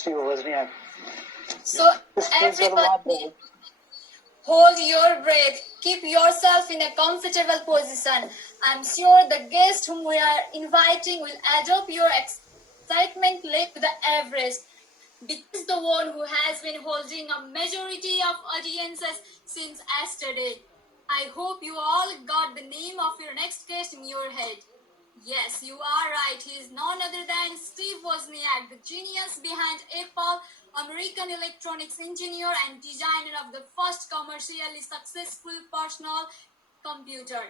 Steve Wozniak. So everybody, hold your breath. Keep yourself in a comfortable position. I'm sure the guest whom we are inviting will add up your excitement level to the average. Because the one who has been holding a majority of audiences since yesterday. I hope you all got the name of your next guest in your head. Yes, you are right. He is none other than Steve Wozniak, the genius behind Apple, American electronics engineer and designer of the first commercially successful personal computer.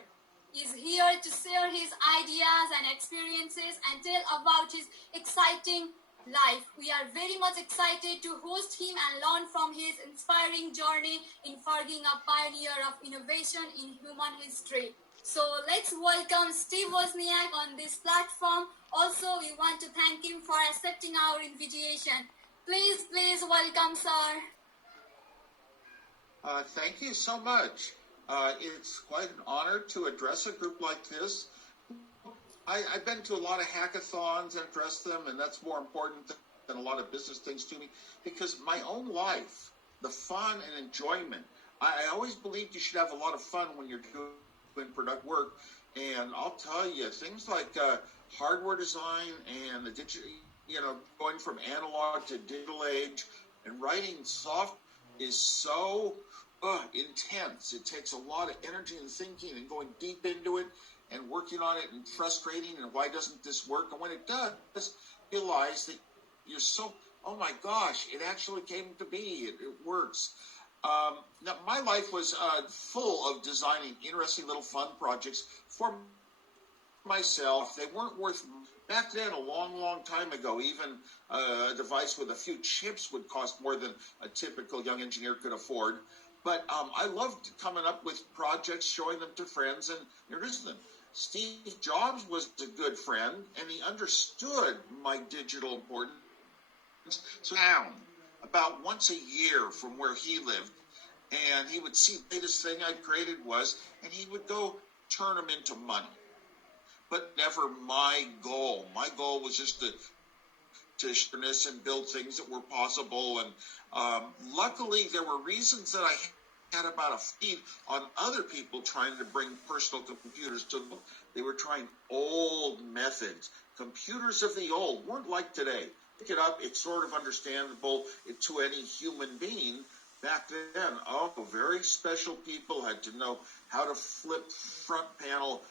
He is here to share his ideas and experiences and tell about his exciting life. We are very much excited to host him and learn from his inspiring journey in forging a pioneer of innovation in human history. So let's welcome Steve Wozniak on this platform. Also, we want to thank him for accepting our invitation. Please welcome, sir. Thank you so much. It's quite an honor to address a group like this. I've been to a lot of hackathons and addressed them, and that's more important than a lot of business things to me, because my own life, the fun and enjoyment, I always believed you should have a lot of fun when you're doing product work. And I'll tell you, things like hardware design and the digital, going from analog to digital age, and writing software is so intense. It takes a lot of energy and thinking and going deep into it and working on it and frustrating and why doesn't this work? And when it does, realize that you're so, oh my gosh, it actually came to be. It works. Now, my life was full of designing interesting little fun projects for myself. They weren't worth, back then, a long time ago, even a device with a few chips would cost more than a typical young engineer could afford. But I loved coming up with projects, showing them to friends, and introducing them. Steve Jobs was a good friend, and he understood my digital importance. So down about once a year from where he lived, and he would see the latest thing I created was, and he would go turn them into money. But never my goal. My goal was just to share this and build things that were possible. And luckily, there were reasons that I had about a feed on other people trying to bring personal computers to them. They were trying old methods. Computers of the old weren't like today. Pick it up, it's sort of understandable to any human being. Back then, very special people had to know how to flip front panel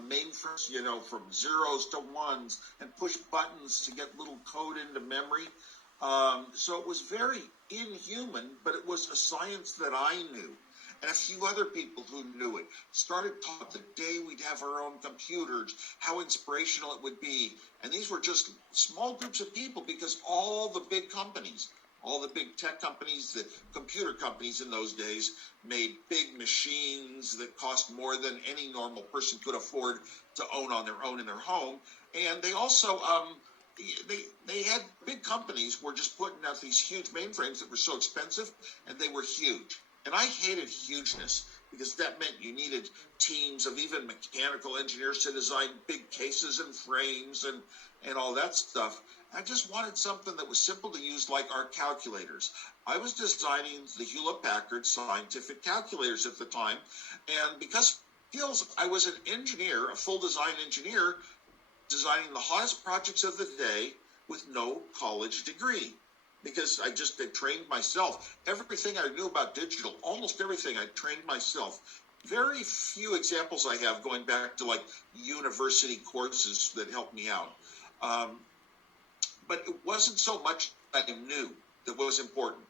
mainframes, from zeros to ones, and push buttons to get little code into memory. So it was very inhuman, but it was a science that I knew, and a few other people who knew it. Started talking the day we'd have our own computers, how inspirational it would be. And these were just small groups of people, because all the big companies, all the big tech companies, the computer companies in those days, made big machines that cost more than any normal person could afford to own on their own in their home. And they also, they had big companies were just putting out these huge mainframes that were so expensive, and they were huge. And I hated hugeness, because that meant you needed teams of even mechanical engineers to design big cases and frames and all that stuff. I just wanted something that was simple to use, like our calculators. I was designing the Hewlett-Packard scientific calculators at the time, and because I was an engineer, a full design engineer, designing the hottest projects of the day with no college degree, because I just had trained myself. Everything I knew about digital, almost everything, I trained myself. Very few examples I have going back to like university courses that helped me out. But it wasn't so much that I knew that was important,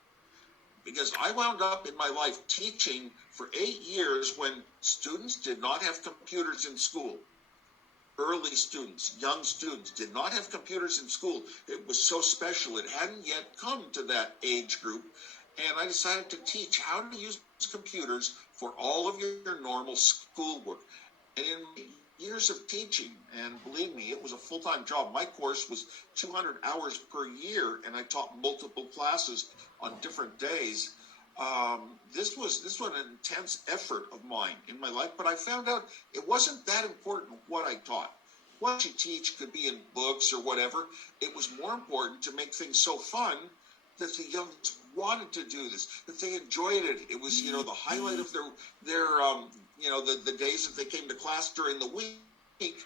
because I wound up in my life teaching for 8 years when students did not have computers in school. Early students, young students did not have computers in school. It was so special. It hadn't yet come to that age group. And I decided to teach how to use computers for all of your normal schoolwork. And in years of teaching, and believe me, it was a full-time job. My course was 200 hours per year, and I taught multiple classes on different days. This was an intense effort of mine in my life, but I found out it wasn't that important what I taught. what you teach could be in books or whatever. It was more important to make things so fun that the young wanted to do this, that they enjoyed it. It was, the highlight of their the days that they came to class during the week.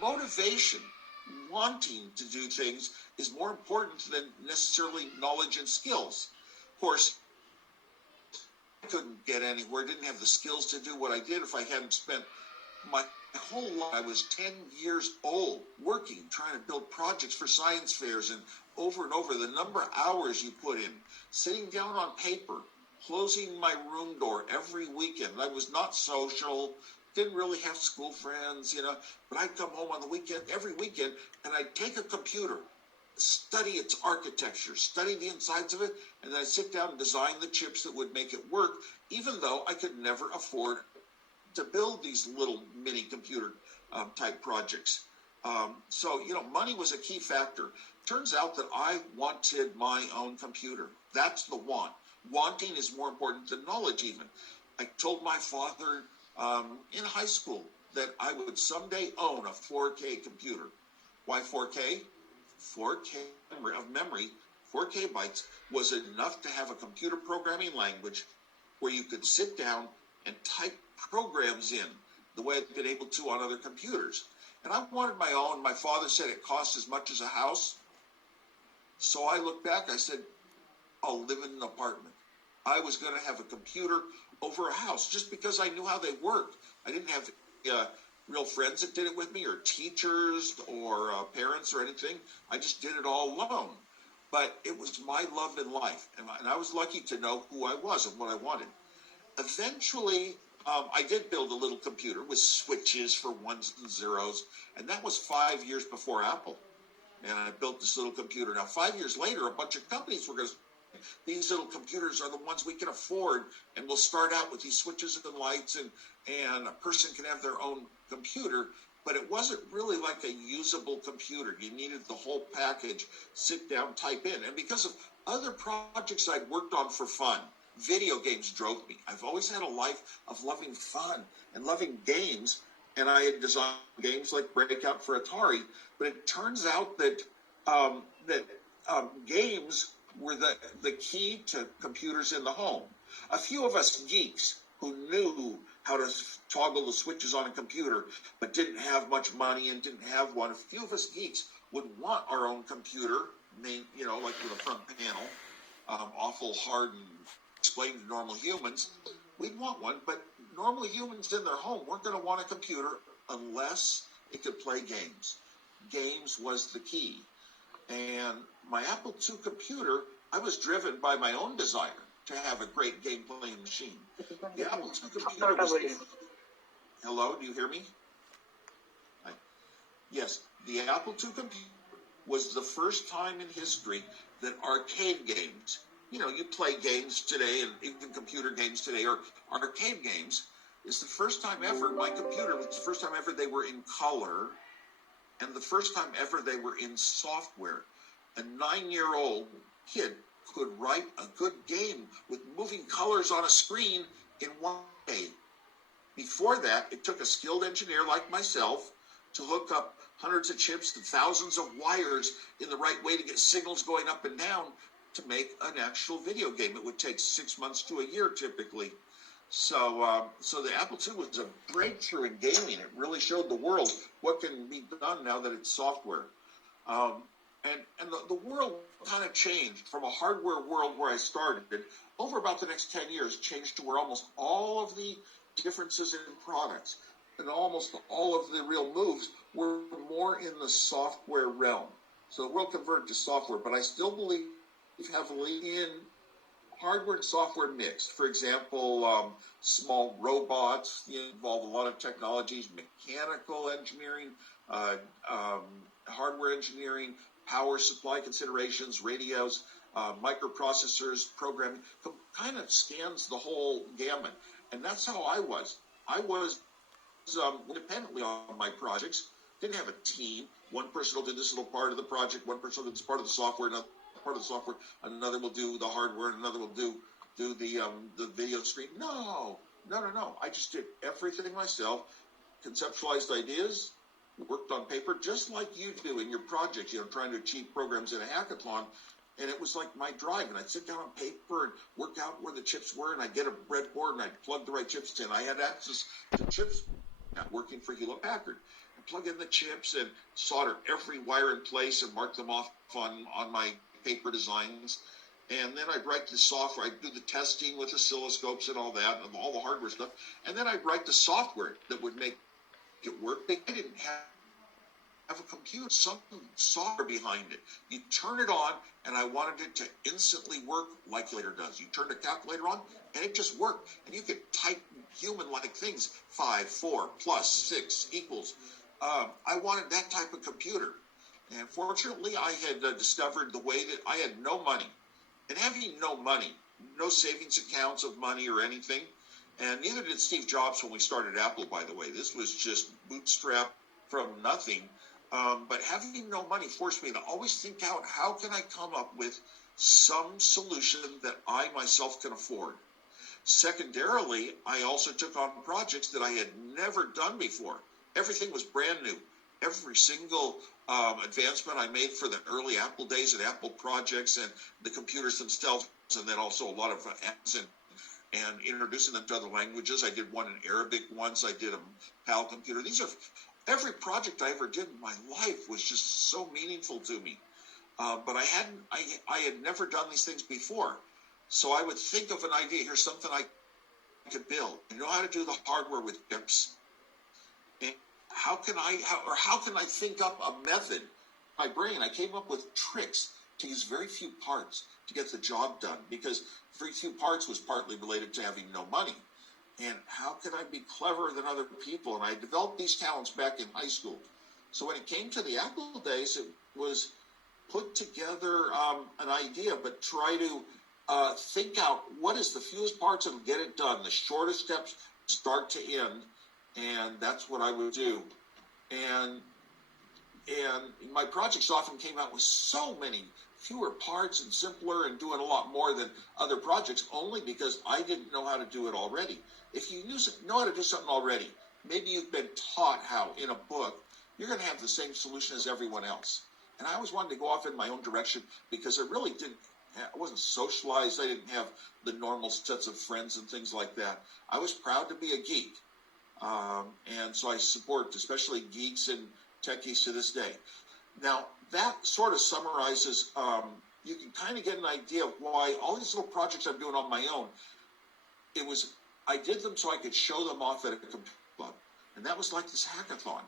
Motivation, wanting to do things is more important than necessarily knowledge and skills. Of course, I couldn't get anywhere, didn't have the skills to do what I did if I hadn't spent my whole life. I was 10 years old working, trying to build projects for science fairs, and over the number of hours you put in, sitting down on paper, closing my room door every weekend. I was not social, didn't really have school friends, but I'd come home on the weekend, every weekend, and I'd take a computer, study its architecture, study the insides of it, and then I'd sit down and design the chips that would make it work, even though I could never afford to build these little mini computer type projects. So money was a key factor. Turns out that I wanted my own computer. That's the want. Wanting is more important than knowledge even. I told my father in high school that I would someday own a 4K computer. Why 4K? 4K of memory, 4K bytes, was enough to have a computer programming language where you could sit down and type programs in the way I've been able to on other computers. And I wanted my own. My father said it cost as much as a house. So I looked back, I said, I'll live in an apartment. I was going to have a computer over a house just because I knew how they worked. I didn't have real friends that did it with me, or teachers, or parents, or anything. I just did it all alone. But it was my love in life, and I was lucky to know who I was and what I wanted. Eventually, I did build a little computer with switches for ones and zeros, and that was 5 years before Apple. And I built this little computer. Now, 5 years later, a bunch of companies were going to say, these little computers are the ones we can afford, and we'll start out with these switches and lights, and a person can have their own computer. But it wasn't really like a usable computer. You needed the whole package, sit down, type in. And because of other projects I'd worked on for fun, video games drove me. I've always had a life of loving fun and loving games, and I had designed games like Breakout for Atari. But it turns out that games were the key to computers in the home. A few of us geeks who knew how to toggle the switches on a computer, but didn't have much money and didn't have one. A few of us geeks would want our own computer, like with a front panel, awful hard and explained to normal humans. We'd want one, but normal humans in their home weren't going to want a computer unless it could play games. Games was the key. And my Apple II computer, I was driven by my own desire to have a great game playing machine. The Apple II computer was... Hello, do you hear me? Yes, the Apple II computer was the first time in history that arcade games, you play games today, and even computer games today, or arcade games, is the first time ever, my computer was the first time ever they were in color, and the first time ever they were in software. A 9-year-old kid could write a good game with moving colors on a screen in one day. Before that, it took a skilled engineer like myself to hook up hundreds of chips and thousands of wires in the right way to get signals going up and down to make an actual video game. It would take 6 months to a year typically. So the Apple II was a breakthrough in gaming. It really showed the world what can be done now that it's software. And the world kind of changed from a hardware world where I started. Over about the next 10 years, changed to where almost all of the differences in products and almost all of the real moves were more in the software realm. So the world converted to software, but I still believe heavily in hardware and software mixed. For example, small robots involve a lot of technologies, mechanical engineering, hardware engineering, power supply considerations, radios, microprocessors, programming, kind of scans the whole gamut. And that's how I was. I was independently on my projects, didn't have a team. One person will do this little part of the project, one person will do this part of the software, another part of the software, another will do the hardware, and another will do the video screen. No. I just did everything myself, conceptualized ideas, worked on paper just like you do in your projects, trying to achieve programs in a hackathon. And it was like my drive. And I'd sit down on paper and work out where the chips were. And I'd get a breadboard and I'd plug the right chips in. I had access to chips working for Hewlett Packard. And plug in the chips and solder every wire in place and mark them off on my paper designs. And then I'd write the software. I'd do the testing with oscilloscopes and all that, and all the hardware stuff. And then I'd write the software that would make it work. I didn't have a computer, some software behind it. You turn it on, and I wanted it to instantly work like later does. You turn the calculator on, and it just worked. And you could type human-like things, 5, 4, plus, 6, equals. I wanted that type of computer. And fortunately, I had discovered the way that I had no money. And having no money, no savings accounts of money or anything, and neither did Steve Jobs when we started Apple, by the way. This was just bootstrapped from nothing. But having no money forced me to always think out, how can I come up with some solution that I myself can afford? Secondarily, I also took on projects that I had never done before. Everything was brand new. Every single advancement I made for the early Apple days and Apple projects and the computers themselves, and then also a lot of apps and introducing them to other languages. I did one in Arabic once. I did a PAL computer. Every project I ever did in my life was just so meaningful to me. But I had never done these things before. So I would think of an idea. Here's something I could build. I know how to do the hardware with chips. And how can I think up a method? My brain, I came up with tricks to use very few parts to get the job done, because very few parts was partly related to having no money. And how can I be cleverer than other people? And I developed these talents back in high school. So when it came to the Apple days, it was put together an idea, but try to think out what is the fewest parts that will get it done, the shortest steps, start to end. And that's what I would do. And my projects often came out with so many fewer parts and simpler and doing a lot more than other projects, only because I didn't know how to do it already. If you know how to do something already, maybe you've been taught how in a book, you're going to have the same solution as everyone else. And I always wanted to go off in my own direction, because I wasn't socialized. I didn't have the normal sets of friends and things like that. I was proud to be a geek. And so I support especially geeks and techies to this day. Now, that sort of summarizes, you can kind of get an idea of why all these little projects I'm doing on my own, I did them so I could show them off at a computer club. And that was like this hackathon.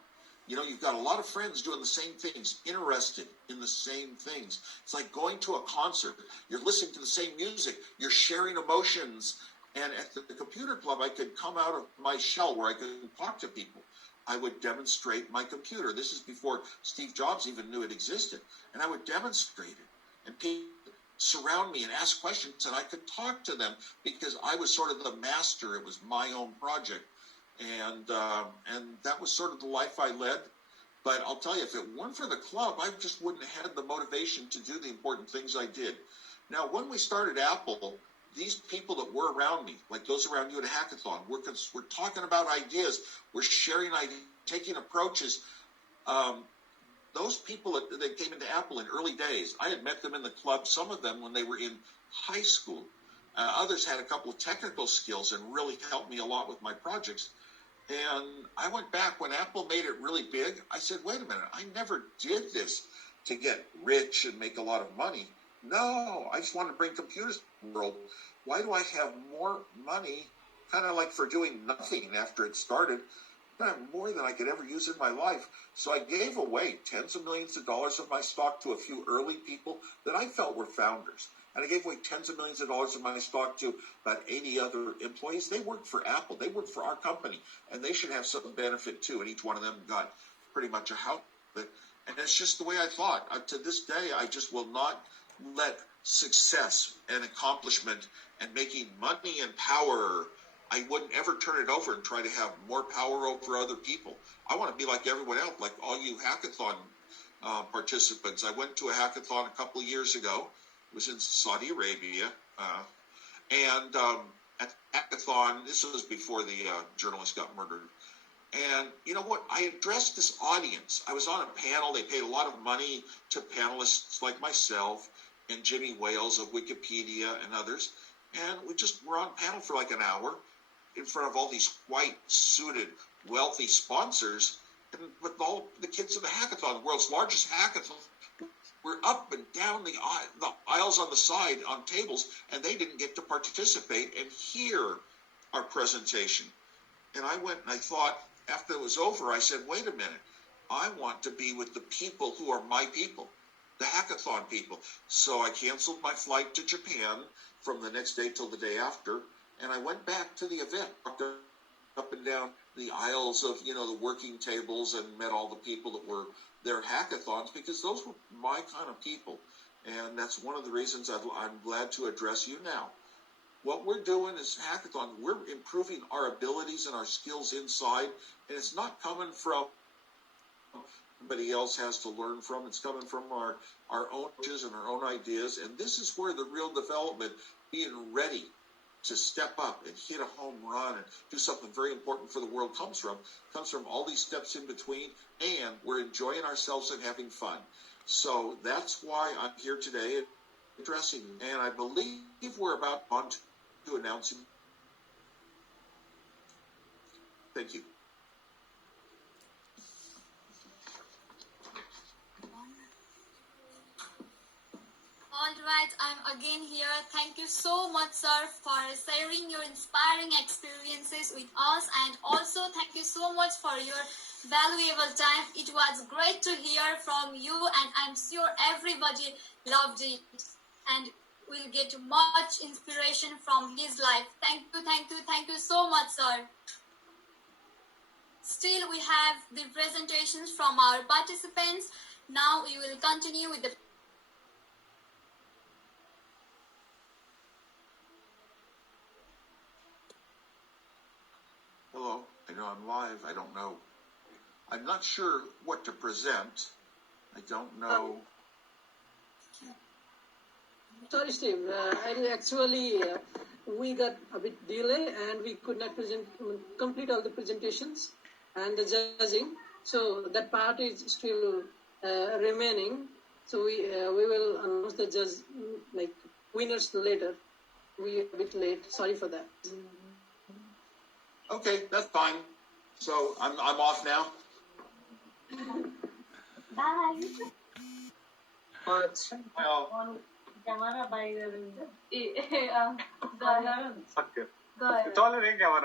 You've got a lot of friends doing the same things, interested in the same things. It's like going to a concert. You're listening to the same music. You're sharing emotions. And at the computer club, I could come out of my shell where I could talk to people. I would demonstrate my computer. This is before Steve Jobs even knew it existed. And I would demonstrate it. And people surround me and ask questions, and I could talk to them because I was sort of the master. It was my own project. And that was sort of the life I led. But I'll tell you, if it weren't for the club, I just wouldn't have had the motivation to do the important things I did. Now, when we started Apple, these people that were around me, like those around you at a hackathon, we're talking about ideas, we're sharing ideas, taking approaches. Those people that came into Apple in early days, I had met them in the club, some of them when they were in high school. Others had a couple of technical skills and really helped me a lot with my projects. And I went back when Apple made it really big. I said, wait a minute, I never did this to get rich and make a lot of money. No, I just wanted to bring computers to the world. Why do I have more money, kind of like for doing nothing after it started? I have more than I could ever use in my life. So I gave away tens of millions of dollars of my stock to a few early people that I felt were founders. And I gave away tens of millions of dollars of my stock to about 80 other employees. They worked for Apple. They worked for our company. And they should have some benefit too. And each one of them got pretty much a house. And that's just the way I thought. To this day, I just will not let success and accomplishment and making money and power, I wouldn't ever turn it over and try to have more power over other people. I want to be like everyone else, like all you hackathon participants. I went to a hackathon a couple of years ago. It was in Saudi Arabia. And at the hackathon, this was before the journalist got murdered. And you know what? I addressed this audience. I was on a panel. They paid a lot of money to panelists like myself and Jimmy Wales of Wikipedia and others. And we just were on panel for like an hour in front of all these white, suited, wealthy sponsors, and with all the kids in the hackathon, the world's largest hackathon. We're up and down the aisles on the side on tables, and they didn't get to participate and hear our presentation. And I went and I thought, after it was over, I said, wait a minute, I want to be with the people who are my people, the hackathon people. So I canceled my flight to Japan from the next day till the day after, and I went back to the event, walked up and down the aisles of, the working tables and met all the people that were there hackathons, because those were my kind of people. And that's one of the reasons I'm glad to address you now. What we're doing is hackathon. We're improving our abilities and our skills inside, and it's not coming from somebody else has to learn from. It's coming from our own wishes and our own ideas, and this is where the real development, being ready to step up and hit a home run and do something very important for the world comes from all these steps in between, and we're enjoying ourselves and having fun. So that's why I'm here today addressing, and I believe we're about on to announcing. Thank you. All right, I'm again here. Thank you so much, sir, for sharing your inspiring experiences with us, and also thank you so much for your valuable time. It was great to hear from you, and I'm sure everybody loved it and will get much inspiration from his life. Thank you so much, sir. Still, we have the presentations from our participants. Now we will continue with the Hello, I know I'm live. I don't know. I'm not sure what to present. I don't know. Sorry, Steve. Actually, we got a bit delay and we could not complete all the presentations and the judging. So that part is still remaining. So we will announce the judge winners later. We are a bit late. Sorry for that. Okay, that's fine. So I'm off now. Bye. Well, Camera by the Tolerate camera.